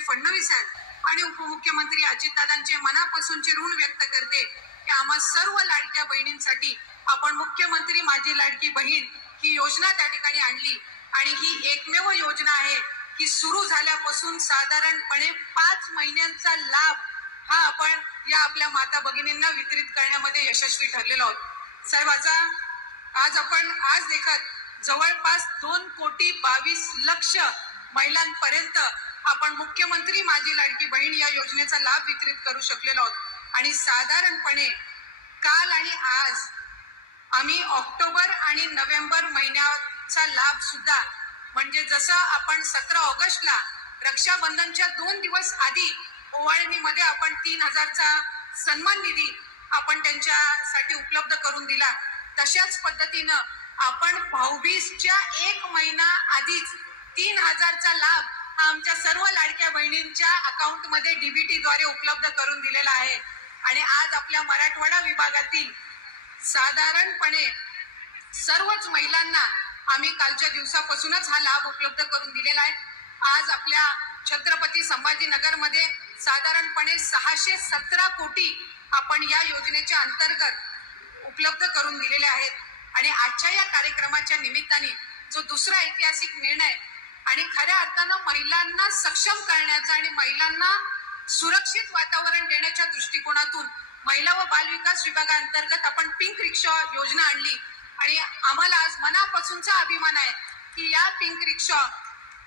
देवेंद्रजी फडणवीस साहेब आणि उपमुख्यमंत्री अजितदादांचे मनापासूनचे ऋण व्यक्त करते की आम्हा सर्व लाडक्या बहिणींसाठी आपण मुख्यमंत्री माझी लाडकी बहीण ही योजना त्या ठिकाणी आणली आणि ही एकमेव योजना आहे की सुरू झाल्यापासून साधारणपणे 5 महिन्यांचा लाभ हा आपण या आपल्या माता भगिनींना वितरित करण्यामध्ये यशस्वी ठरलेलो आहोत। साहेबाचा आज देखत जवळपास 2,22,00,000 महिलांपर्यंत आपण मुख्यमंत्री माझी लाडकी बहीण या योजनेचा लाभ वितरित करू शकलेलो आहोत आणि साधारणपणे काल आणि आज आम्ही ऑक्टोबर आणि नोव्हेंबर महिन्याचा लाभ सुद्धा म्हणजे जसं आपण 17 ऑगस्टला रक्षाबंधनच्या 2 दिवस आधी ओवाळणीमध्ये आपण 3,000चा सन्मान निधी आपण त्यांच्यासाठी उपलब्ध करून दिला, तशाच पद्धतीनं आपण भाऊबीजच्या 1 महिना आधीच 3,000चा लाभ हा आमच्या सर्व लाडक्या बहिणींच्या अकाउंटमध्ये डीबीटीद्वारे उपलब्ध करून दिलेला आहे आणि आज आपल्या मराठवाडा विभागातील साधारणपणे सर्वच महिलांना आम्ही कालच्या दिवसापासूनच हा लाभ उपलब्ध करून दिलेला आहे। आज आपल्या छत्रपती संभाजीनगरमध्ये साधारणपणे 617 कोटी आपण या योजनेच्या अंतर्गत उपलब्ध करून दिलेले आहेत आणि आजच्या या कार्यक्रमाच्या निमित्ताने जो दुसरा ऐतिहासिक निर्णय आणि खऱ्या अर्थानं महिलांना सक्षम करण्याचा आणि महिलांना सुरक्षित वातावरण देण्याच्या दृष्टिकोनातून महिला व बाल विकास विभागाअंतर्गत आपण पिंक रिक्षा योजना आणली आणि आम्हाला आज मनापासूनचा अभिमान आहे की या पिंक रिक्षा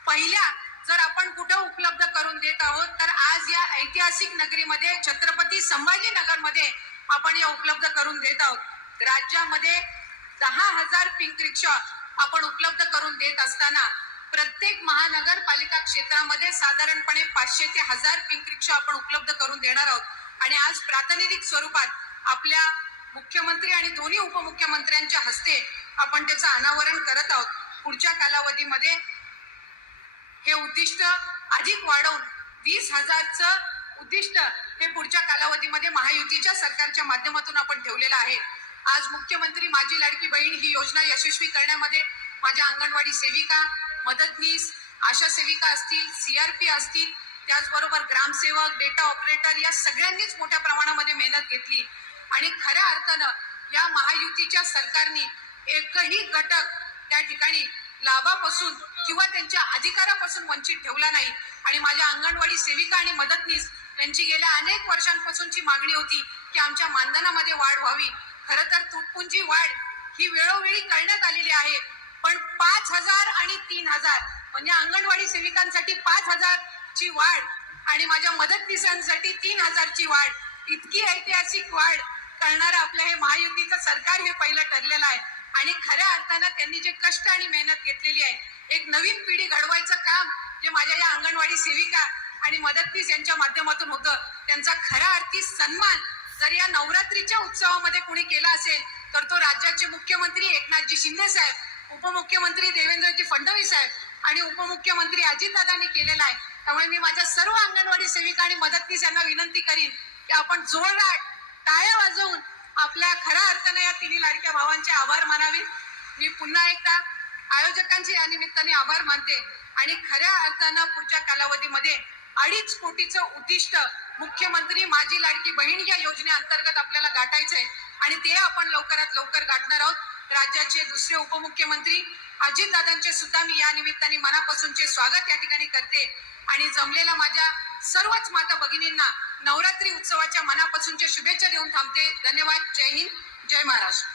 पहिल्या जर आपण कुठं उपलब्ध करून देत आहोत तर आज या ऐतिहासिक नगरीमध्ये छत्रपती संभाजीनगरमध्ये आपण या उपलब्ध करून देत आहोत। राज्यामध्ये 10,000 पिंक रिक्षा आपण उपलब्ध करून देत असताना प्रत्येक महानगरपालिका क्षेत्रामध्ये साधारणपणे 500 ते 1000 पिंक रिक्षा आपण उपलब्ध करून देणार आहोत आणि आज प्रातिनिधिक स्वरूपात आपल्या मुख्यमंत्री आणि दोन्ही उपमुख्यमंत्र्यांच्या हस्ते आपण त्याचं अनावरण करत आहोत। पुढच्या कालावधीमध्ये हे उद्दिष्ट अधिक वाढवून 20,000चं उद्दिष्ट हे पुढच्या कालावधीमध्ये महायुतीच्या सरकारच्या माध्यमातून आपण ठेवलेलं आहे। आज मुख्यमंत्री माझी लाडकी बहीण ही योजना यशस्वी करण्यामध्ये माझ्या अंगणवाडी सेविका, मदतनीस, आशा सेविका असतील, सीआरपी असतील, त्याचबरोबर ग्रामसेवक, डेटा ऑपरेटर या सगळ्यांनीच मोठ्या प्रमाणामध्ये मेहनत घेतली आणि खऱ्या अर्थानं या महायुतीच्या सरकारने एकही घटक त्या ठिकाणी लाभापासून किंवा त्यांच्या अधिकारापासून वंचित ठेवला नाही आणि माझ्या अंगणवाडी सेविका आणि मदतनीस यांची गेल्या अनेक वर्षांपासूनची मागणी होती की आमच्या मानधनामध्ये वाढ व्हावी। खरं तर तुटपुंजी वाढ ही वेळोवेळी करण्यात आलेली आहे, पण 5,000 आणि 3,000 म्हणजे अंगणवाडी सेविकांसाठी 5,000ची वाढ आणि माझ्या मदतनीसांसाठी 3,000ची वाढ, इतकी ऐतिहासिक वाढ करणारं आपलं हे महायुतीचं सरकार हे पहिलं ठरलेलं आहे आणि खऱ्या अर्थानं त्यांनी जे कष्ट आणि मेहनत घेतलेली आहे, एक नवीन पिढी घडवायचं काम जे माझ्या या अंगणवाडी सेविका आणि मदतनीस यांच्या माध्यमातून होतं, त्यांचा खऱ्या अर्थी सन्मान जर या नवरात्रीच्या उत्सवामध्ये कोणी केला असेल तर तो राज्याचे मुख्यमंत्री एकनाथजी शिंदे साहेब, उपमुख्यमंत्री देवेंद्रजी फडणवीस साहेब आणि उपमुख्यमंत्री अजितदादांनी केलेला आहे। त्यामुळे मी माझ्या सर्व अंगणवाडी सेविका आणि मदतनीस यांना विनंती करीन की आपण जोरदार टाळ्या वाजवून आपल्या खऱ्या अर्थानं या तिन्ही लाडक्या भावांचे आभार मानावे। मी पुन्हा एकदा आयोजकांचे या निमित्ताने आभार मानते आणि खऱ्या अर्थानं पुढच्या कालावधीमध्ये 2.5 कोटीचं उद्दिष्ट मुख्यमंत्री माझी लाडकी बहीण या योजनेअंतर्गत आपल्याला गाठायचंय आणि ते आपण लवकरात लवकर गाठणार आहोत। राज्याचे दुसरे उपमुख्यमंत्री अजितदादांचे सुद्धा मी या निमित्ताने मनापासूनचे स्वागत या ठिकाणी करते आणि जमलेल्या माझ्या सर्वच माता भगिनींना नवरात्री उत्सवाच्या मनापासूनच्या शुभेच्छा देऊन थांबते। धन्यवाद। जय हिंद, जय महाराष्ट्र।